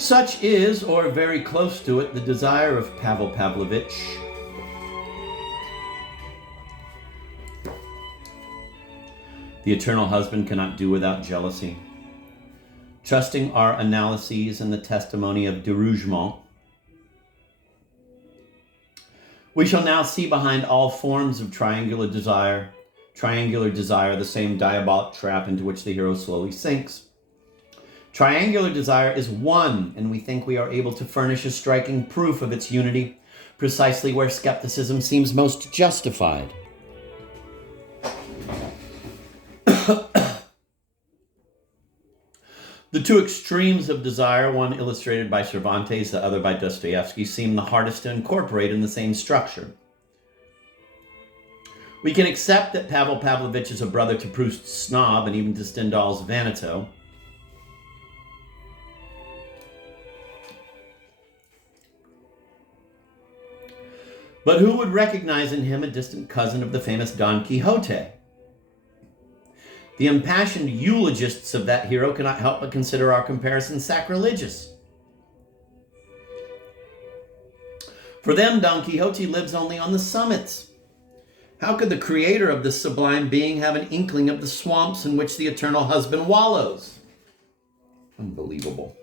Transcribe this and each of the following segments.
Such is, or very close to it, the desire of Pavel Pavlovich. The eternal husband cannot do without jealousy. Trusting our analyses and the testimony of de Rougemont, we shall now see behind all forms of triangular desire, the same diabolic trap into which the hero slowly sinks. Triangular desire is one, and we think we are able to furnish a striking proof of its unity, precisely where skepticism seems most justified. The two extremes of desire, one illustrated by Cervantes, the other by Dostoevsky, seem the hardest to incorporate in the same structure. We can accept that Pavel Pavlovich is a brother to Proust's Snob and even to Stendhal's Vanito. But who would recognize in him a distant cousin of the famous Don Quixote? The impassioned eulogists of that hero cannot help but consider our comparison sacrilegious. For them, Don Quixote lives only on the summits. How could the creator of this sublime being have an inkling of the swamps in which the eternal husband wallows? Unbelievable.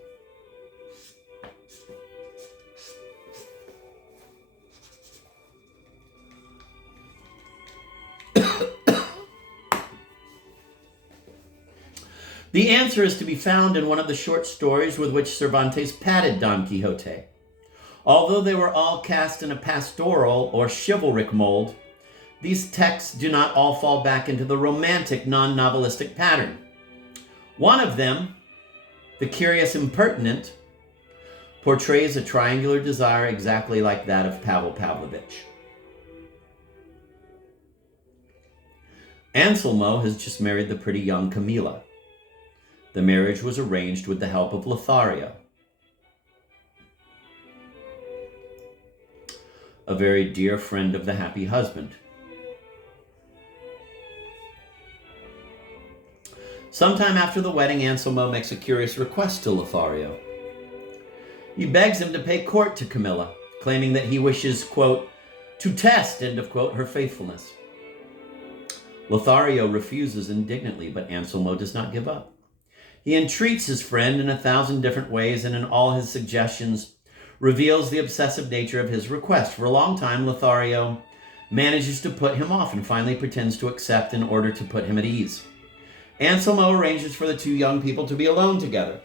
The answer is to be found in one of the short stories with which Cervantes padded Don Quixote. Although they were all cast in a pastoral or chivalric mold, these texts do not all fall back into the romantic, non-novelistic pattern. One of them, The Curious Impertinent, portrays a triangular desire exactly like that of Pavel Pavlovich. Anselmo has just married the pretty young Camilla. The marriage was arranged with the help of Lothario, a very dear friend of the happy husband. Sometime after the wedding, Anselmo makes a curious request to Lothario. He begs him to pay court to Camilla, claiming that he wishes, quote, to test, end of quote, her faithfulness. Lothario refuses indignantly, but Anselmo does not give up. He entreats his friend in 1,000 different ways, and in all his suggestions reveals the obsessive nature of his request. For a long time, Lothario manages to put him off and finally pretends to accept in order to put him at ease. Anselmo arranges for the two young people to be alone together.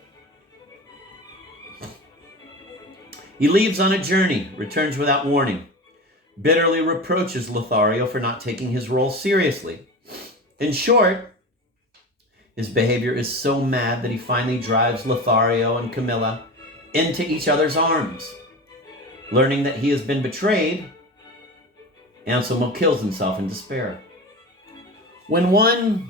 He leaves on a journey, returns without warning, bitterly reproaches Lothario for not taking his role seriously. In short, his behavior is so mad that he finally drives Lothario and Camilla into each other's arms. Learning that he has been betrayed, Anselmo kills himself in despair. When one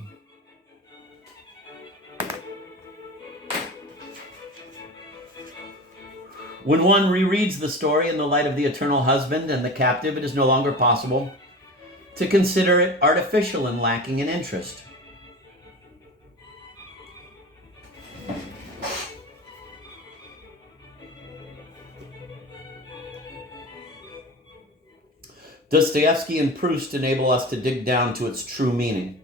rereads the story in the light of the eternal husband and the captive, it is no longer possible to consider it artificial and lacking in interest. Dostoevsky and Proust enable us to dig down to its true meaning.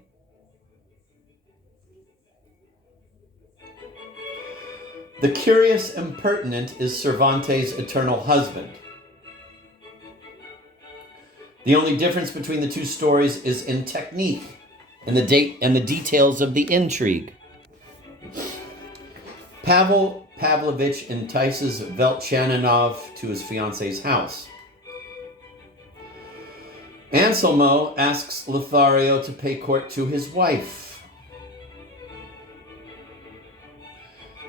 The Curious Impertinent is Cervantes' eternal husband. The only difference between the two stories is in technique and the details of the intrigue. Pavel Pavlovich entices Velchaninov to his fiance's house. Anselmo asks Lothario to pay court to his wife.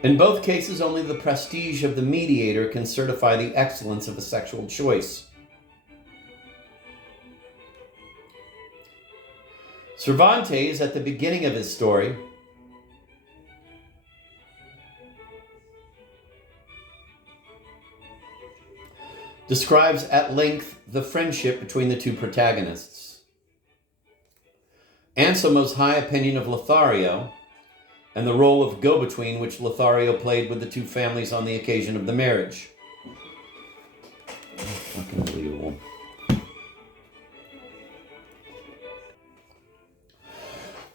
In both cases, only the prestige of the mediator can certify the excellence of a sexual choice. Cervantes, at the beginning of his story, describes at length the friendship between the two protagonists. Anselmo's high opinion of Lothario and the role of go-between which Lothario played with the two families on the occasion of the marriage. Unbelievable.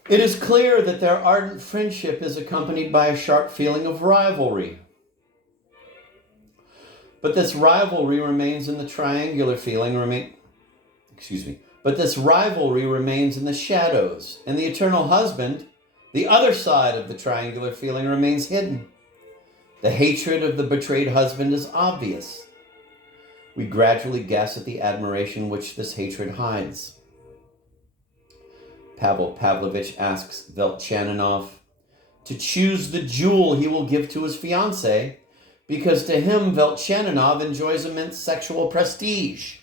It is clear that their ardent friendship is accompanied by a sharp feeling of rivalry. But this rivalry remains in the But this rivalry remains in the shadows, and the eternal husband, the other side of the triangular feeling, remains hidden. The hatred of the betrayed husband is obvious. We gradually guess at the admiration which this hatred hides. Pavel Pavlovich asks Velchaninoff to choose the jewel he will give to his fiancée, because to him Velchaninoff enjoys immense sexual prestige.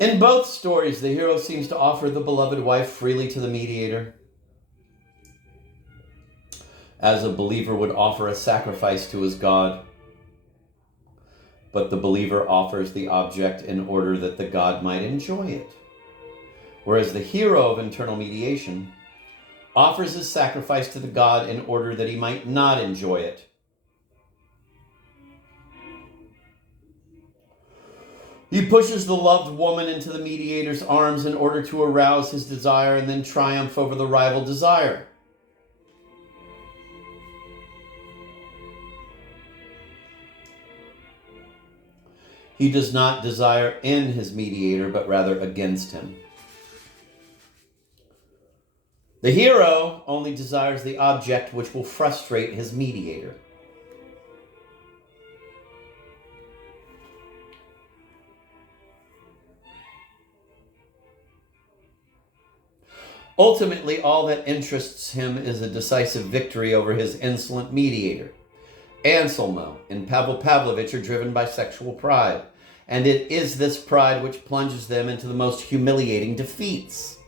In both stories, the hero seems to offer the beloved wife freely to the mediator, as a believer would offer a sacrifice to his God. But the believer offers the object in order that the God might enjoy it, whereas the hero of internal mediation offers his sacrifice to the God in order that he might not enjoy it. He pushes the loved woman into the mediator's arms in order to arouse his desire and then triumph over the rival desire. He does not desire in his mediator, but rather against him. The hero only desires the object which will frustrate his mediator. Ultimately, all that interests him is a decisive victory over his insolent mediator. Anselmo and Pavel Pavlovich are driven by sexual pride, and it is this pride which plunges them into the most humiliating defeats.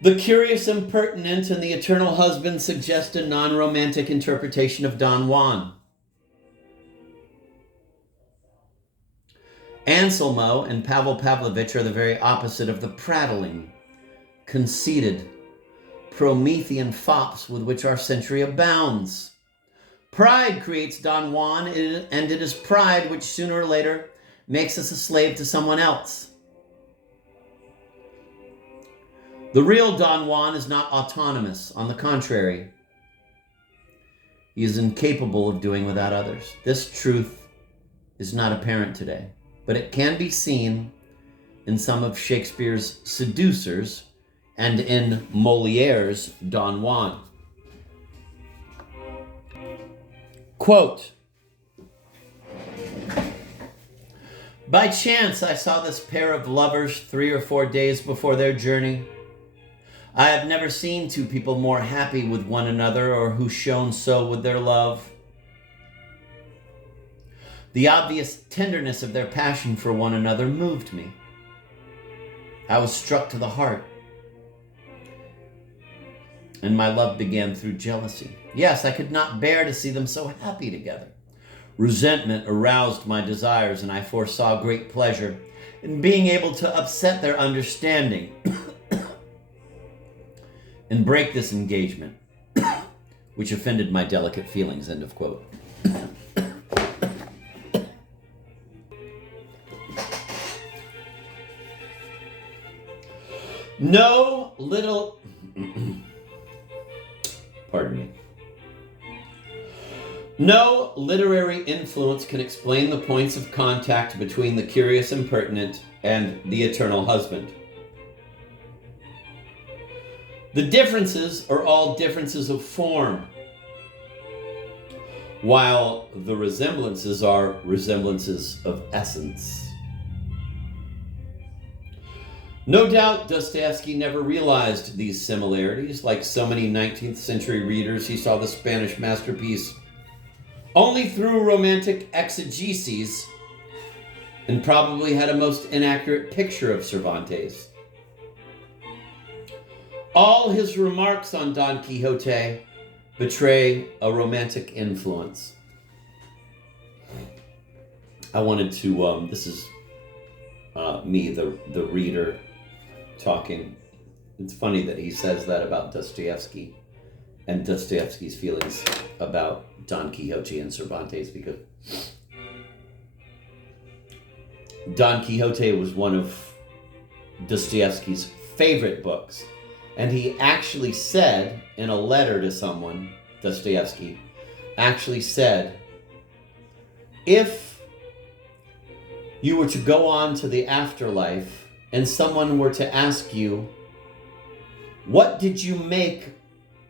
The curious impertinent and the eternal husband suggest a non-romantic interpretation of Don Juan. Anselmo and Pavel Pavlovich are the very opposite of the prattling, conceited, Promethean fops with which our century abounds. Pride creates Don Juan, and it is pride which sooner or later makes us a slave to someone else. The real Don Juan is not autonomous. On the contrary, he is incapable of doing without others. This truth is not apparent today, but it can be seen in some of Shakespeare's seducers and in Molière's Don Juan. Quote, "By chance I saw this pair of lovers 3 or 4 days before their journey. I have never seen two people more happy with one another or who shone so with their love. The obvious tenderness of their passion for one another moved me. I was struck to the heart, and my love began through jealousy. Yes, I could not bear to see them so happy together. Resentment aroused my desires, and I foresaw great pleasure in being able to upset their understanding and break this engagement, which offended my delicate feelings." End of quote. No literary influence can explain the points of contact between the curious impertinent and the eternal husband. The differences are all differences of form, while the resemblances are resemblances of essence. No doubt Dostoevsky never realized these similarities. Like so many 19th century readers, he saw the Spanish masterpiece only through romantic exegeses and probably had a most inaccurate picture of Cervantes. All his remarks on Don Quixote betray a romantic influence. I wanted to, this is me, the reader, talking. It's funny that he says that about Dostoevsky and Dostoevsky's feelings about Don Quixote and Cervantes, because Don Quixote was one of Dostoevsky's favorite books. And he actually said in a letter to someone, Dostoevsky actually said, if you were to go on to the afterlife and someone were to ask you, what did you make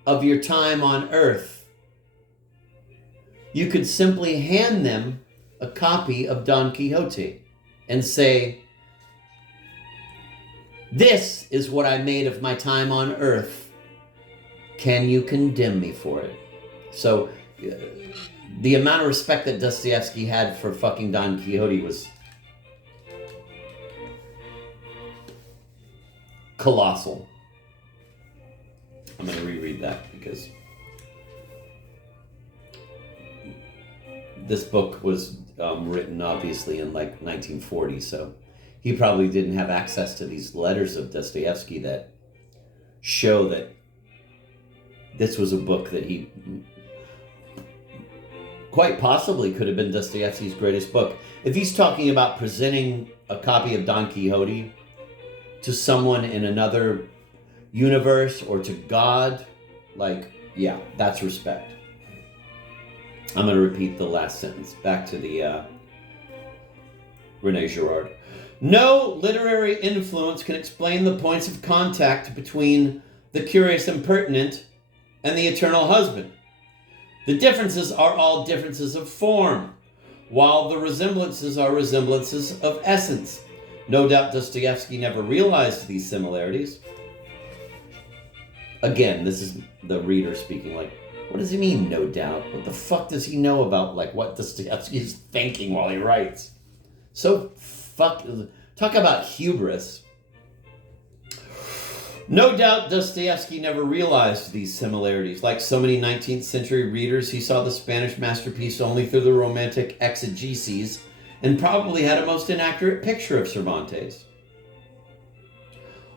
of your time on earth? You could simply hand them a copy of Don Quixote and say, this is what I made of my time on earth. Can you condemn me for it? So the amount of respect that Dostoevsky had for fucking Don Quixote was colossal. I'm going to reread that because this book was written obviously in like 1940, so he probably didn't have access to these letters of Dostoevsky that show that this was a book that he quite possibly could have been Dostoevsky's greatest book. If he's talking about presenting a copy of Don Quixote to someone in another universe or to God, like, yeah, that's respect. I'm going to repeat the last sentence. Back to the René Girard. No literary influence can explain the points of contact between the curious impertinent and the eternal husband. The differences are all differences of form, while the resemblances are resemblances of essence. No doubt Dostoevsky never realized these similarities. Again, this is the reader speaking, like, what does he mean, no doubt? What the fuck does he know about, like, what Dostoevsky is thinking while he writes? So talk about hubris. No doubt Dostoevsky never realized these similarities. Like so many 19th century readers, he saw the Spanish masterpiece only through the romantic exegeses and probably had a most inaccurate picture of Cervantes.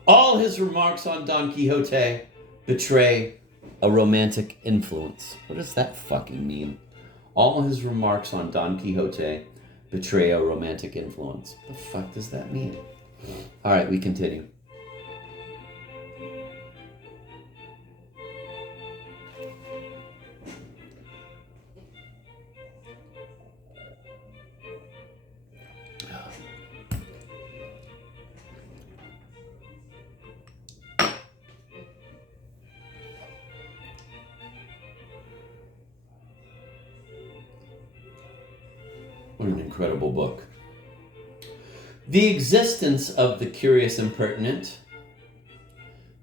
All his remarks on Don Quixote betray a romantic influence. What does that fucking mean? All his remarks on Don Quixote betray a romantic influence. What the fuck does that mean? All right, we continue. What an incredible book. The existence of the curious impertinent,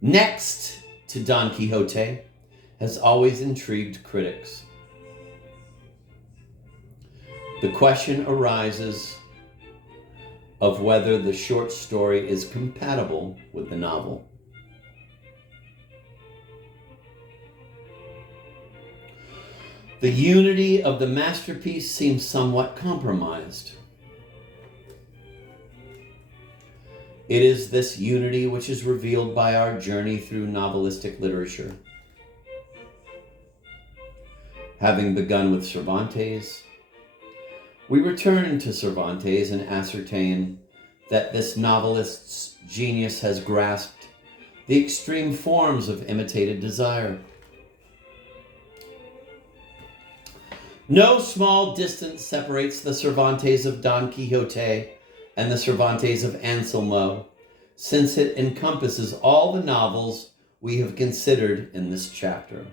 next to Don Quixote, has always intrigued critics. The question arises of whether the short story is compatible with the novel. The unity of the masterpiece seems somewhat compromised. It is this unity which is revealed by our journey through novelistic literature. Having begun with Cervantes, we return to Cervantes and ascertain that this novelist's genius has grasped the extreme forms of imitated desire. No small distance separates the Cervantes of Don Quixote and the Cervantes of Anselmo, since it encompasses all the novels we have considered in this chapter.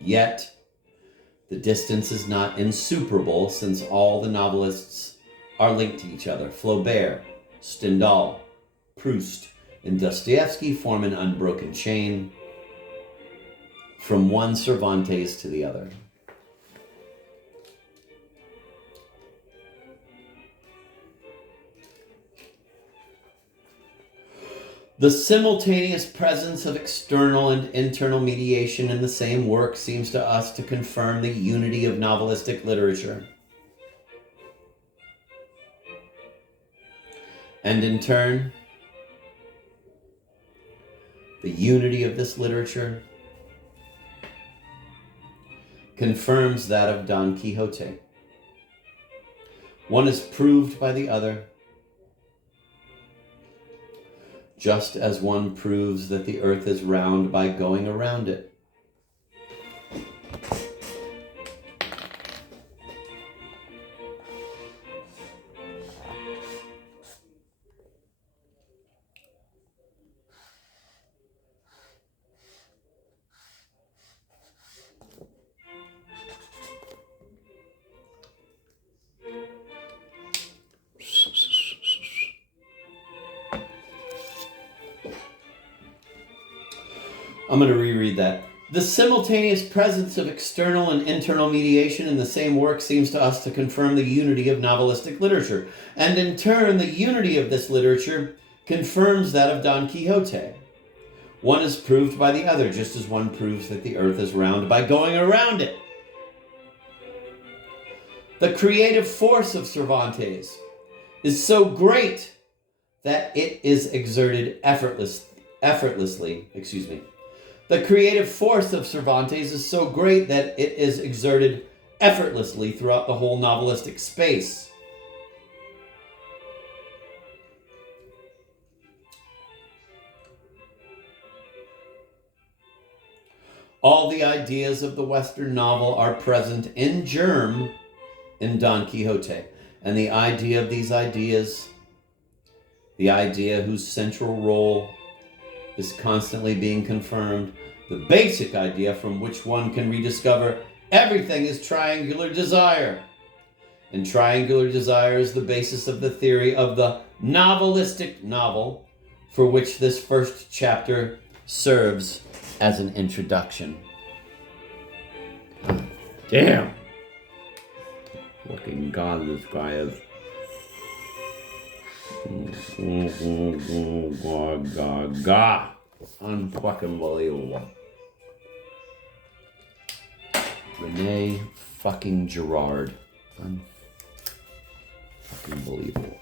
Yet, the distance is not insuperable, since all the novelists are linked to each other. Flaubert, Stendhal, Proust, and Dostoevsky form an unbroken chain from one Cervantes to the other. The simultaneous presence of external and internal mediation in the same work seems to us to confirm the unity of novelistic literature. And in turn, the unity of this literature confirms that of Don Quixote. One is proved by the other, just as one proves that the earth is round by going around it. I'm going to reread that. The simultaneous presence of external and internal mediation in the same work seems to us to confirm the unity of novelistic literature, and in turn, the unity of this literature confirms that of Don Quixote. One is proved by the other, just as one proves that the earth is round by going around it. The creative force of Cervantes is so great that it is exerted effortlessly. The creative force of Cervantes is so great that it is exerted effortlessly throughout the whole novelistic space. All the ideas of the Western novel are present in germ in Don Quixote, and the idea of these ideas, the idea whose central role is constantly being confirmed, the basic idea from which one can rediscover everything, is triangular desire. And triangular desire is the basis of the theory of the novelistic novel, for which this first chapter serves as an introduction. Damn! Fucking God, this guy is... God. Unfucking believable. Renee fucking Girard. Unfucking believable.